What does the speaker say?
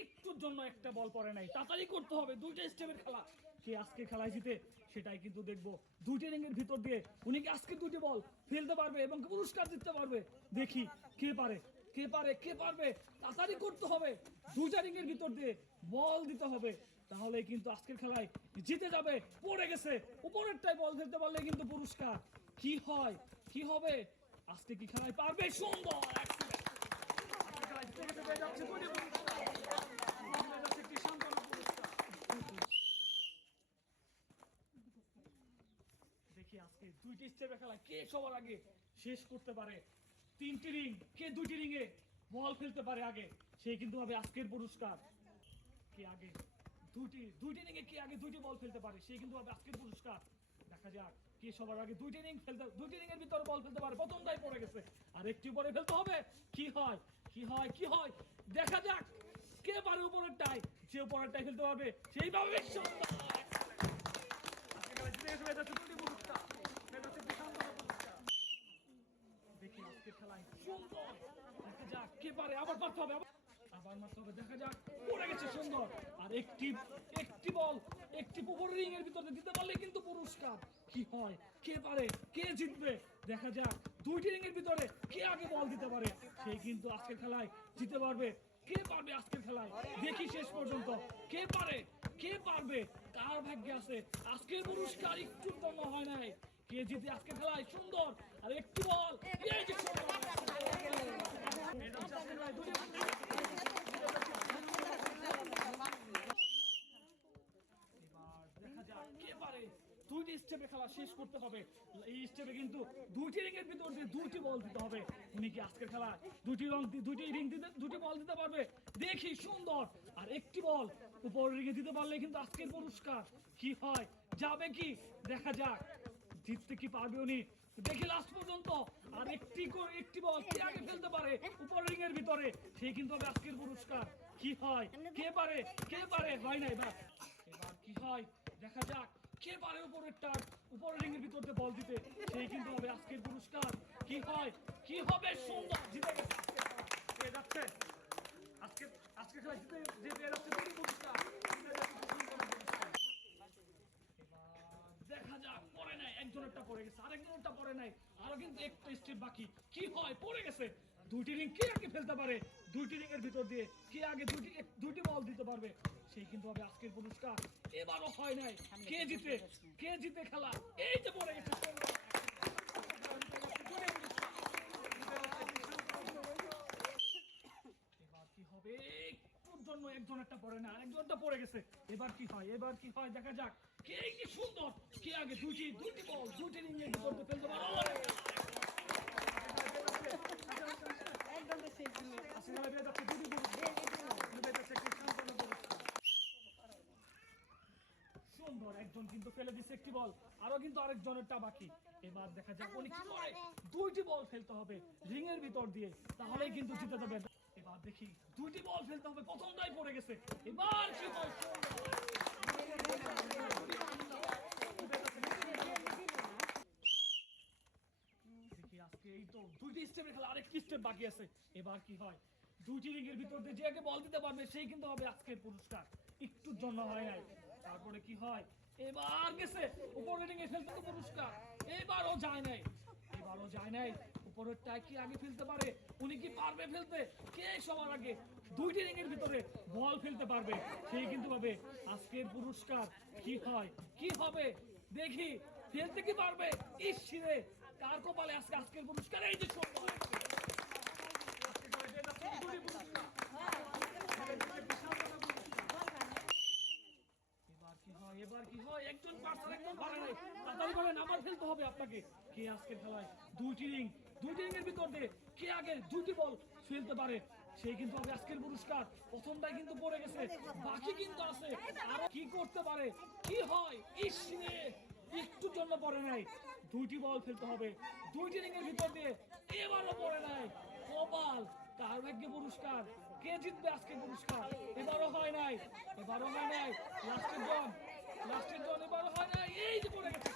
একটুর জন্য একটা বল পড়ে নাই, তাড়াতাড়ি করতে হবে, দুইটা স্টেপের খেলা। কে আজকে খেলায় জিতে সেটাই কিন্তু দেখবো। দুইটা রিংয়ের ভিতর দিয়ে উনি কি আজকে দুটি বল ফেলতে পারবে এবং পুরস্কার জিততে পারবে? দেখি কে পারে, কে পারে, কে পারবে। তাড়াতাড়ি করতে হবে, দুইটা রিংয়ের ভিতর দিয়ে বল দিতে হবে, তাহলে কিন্তু আজকের খেলায় জিতে যাবে। পড়ে গেছে, উপরেরটাই বল ফেলতে পারলে কিন্তু পুরস্কার। কি হয়, কি হবে, আজকে কি খেলায় পারবে? সুন্দর দেখি আজকে দুইটি স্টেপের খেলা কে সবার আগে শেষ করতে পারে। তিনটি রিং, কে দুইটি রিংয়ে বল ফেলতে পারে আগে, সেই কিন্তু হবে আজকের পুরস্কার। কে আগে দুইটি রিংয়ে কে আগে দুইটি বল ফেলতে পারে, সেই কিন্তু হবে আজকের পুরস্কার। দেখা যাক কে সবার আগে দুইটি রিংয়ের ভিতরে বল ফেলতে পারে। প্রথমটাই পড়ে গেছে, আর একটি উপরে ফেলতে হবে। কি হয়, কি হয়, কি হয়, দেখা যাক কে পারে উপরেরটাই। যে উপরেরটাই ফেলতে পারবে সেই পাবে সুন্দর। দেখি আজকে খেলায় সুন্দর, দেখা যাক কে পারে। আবার মারতে হবে, আবার মারতে হবে, দেখা যাক। পড়ে গেছে সুন্দর। আর একটি বল একটি উপরের রিং এর ভিতরে দিতে পারলে কিন্তু পুরস্কার। কি হয়, কে পারে, কে জিতবে, দেখা যাক। দুইটি রিং এর ভিতরে কে আগে বল দিতে পারে সেই কিন্তু আজকের খেলায় জিতে পারবে। কে পারবে আজকের খেলায়, দেখি শেষ পর্যন্ত কে পারে, কে পারবে, কার ভাগ্যে আছে আজকের পুরস্কার। একটু কম হয় নাই, কে জিতে আজকের খেলায়। সুন্দর, আর একটি বল, এই যে সুন্দর। দেখা যাক কে পারে। দুইটি স্টেপে খেলা শেষ করতে হবে। এই স্টেপে কিন্তু দুইটি রিংয়ের ভিতর দিয়ে দুইটি বল দিতে হবে। উনি কি আজকের খেলা দুইটি রিং দিতে, দুটি বল দিতে পারবে? দেখি সুন্দর, আর একটি বল উপর রিংয়ে দিতে পারলে কিন্তু আজকের পুরস্কার। কি হয়, যাবে কি, দেখা যাক জিততে কি পারবে উনি। দেখি লাস্ট পর্যন্ত। আর একটি বল কে আগে ফেলতে পারে উপর রিং এর ভিতরে সেই কিন্তু হবে আজকের পুরস্কার। কি হয়, কে পারে, কে পারে, হয় নাই বা। এবার কি হয়, দেখা যাক কে পারে উপরের রিং এর ভিতর দিয়ে বল দিতে, সেই কিন্তু হবে আজকের পুরস্কার। কি হয়, কি হবে, সুন্দর, জিতে গেছে যাচ্ছে আজকে। আজকে খেলা জিতে যে পেয়ে যাচ্ছে পুরস্কার। দেখা যাক, পড়ে নাই, একজনেরটা পড়ে গেছে, আরেকজনেরটা পড়ে নাই, আরো কিন্তু একটা স্টেপ বাকি। কি হয়, পড়ে গেছে। দুইটি রিং কে আগে ফেলতে পারে, দুইটি রিং এর ভিতর দিয়ে কে আগে দুইটি বল দিতে পারবে সেই কিন্তু হবে আজকের পুরস্কার। এবারও হয় নাই, কে জিতে, কে জিতে খেলা। এই যে পড়ে গেছে, এবার কি হবে, একটুর জন্য একজনেরটা পড়ে না, আরেকজনটা পড়ে গেছে। এবার কি হয়, এবার কি হয়, দেখা যাক কে কি সুন্দর, কে আগে দুইটি বল দুইটি রিং এর ভিতর দিয়ে ফেলতে পারে। সুন্দর, একজন কিন্তু ফেলে দিচ্ছে একটি বল, আরো কিন্তু আরেকজনেরটা বাকি। এবার দেখা যাক উনি কি করে। দুইটি বল ফেলতে হবে রিং এর ভিতর দিয়ে, তাহলেই কিন্তু জিতে যাবে। এবার দেখি দুইটি বল ফেলতে হবে, প্রথমটাই পড়ে গেছে। এবার কি হয়, দেখি আজকে এই তো দুইটি স্টেপের খেলা, আরেকটি স্টেপ বাকি আছে। এবার কি হয়, দুইটি রিং এর ভিতর দিয়ে যে আগে বল দিতে পারবে সেই কিন্তু হবে আজকের পুরস্কার। একটুর জন্য হয় নাই, তারপরে কি হয়, এবার গেছে উপরের রিং এ ফেলতে তো পুরস্কার। এবারও যায় নাই, এবারও যায় নাই। উপরেরটা কি আগে ফেলতে পারে, উনি কি পারবে ফেলতে? কে সবার আগে দুইটি রিং এর ভিতরে বল ফেলতে পারবে সেই কিন্তু হবে আজকের পুরস্কার। কি হয়, কি হবে, দেখি ফেলতে কি পারবে। ইসরে কার কপালে আজকে আজকের পুরস্কার। এই যে সুন্দর, এবার কি হয়, এবার কি হয়, একজন পারছে একজন পারে নাই, তাড়াতাড়ি বলেন আবার ফেলতে হবে আপনাকে। কে আজকের খেলায় দুইটি রিং এর ভিতর দিয়ে কে আগে দুটি বল ফেলতে পারে সেই কিন্তু হবে আজকের পুরস্কার। প্রথমটাই কিন্তু পড়ে গেছে, বাকি কিন্তু আছে, আরো কি করতে পারে, কি হয়, ইসরে একটুর জন্য পড়ে নাই। দুইটি বল ফেলতে হবে দুইটি রিং এর ভিতর দিয়ে, এবারও পড়ে নাই। কপাল, কার ভাগ্যে পুরস্কার, কে জিতবে আজকে পুরস্কার। এবারও হয় নাই, এবারও হয় নাই, লাস্টের জন এবারও হয় নাই। এই যে পড়ে গেছে।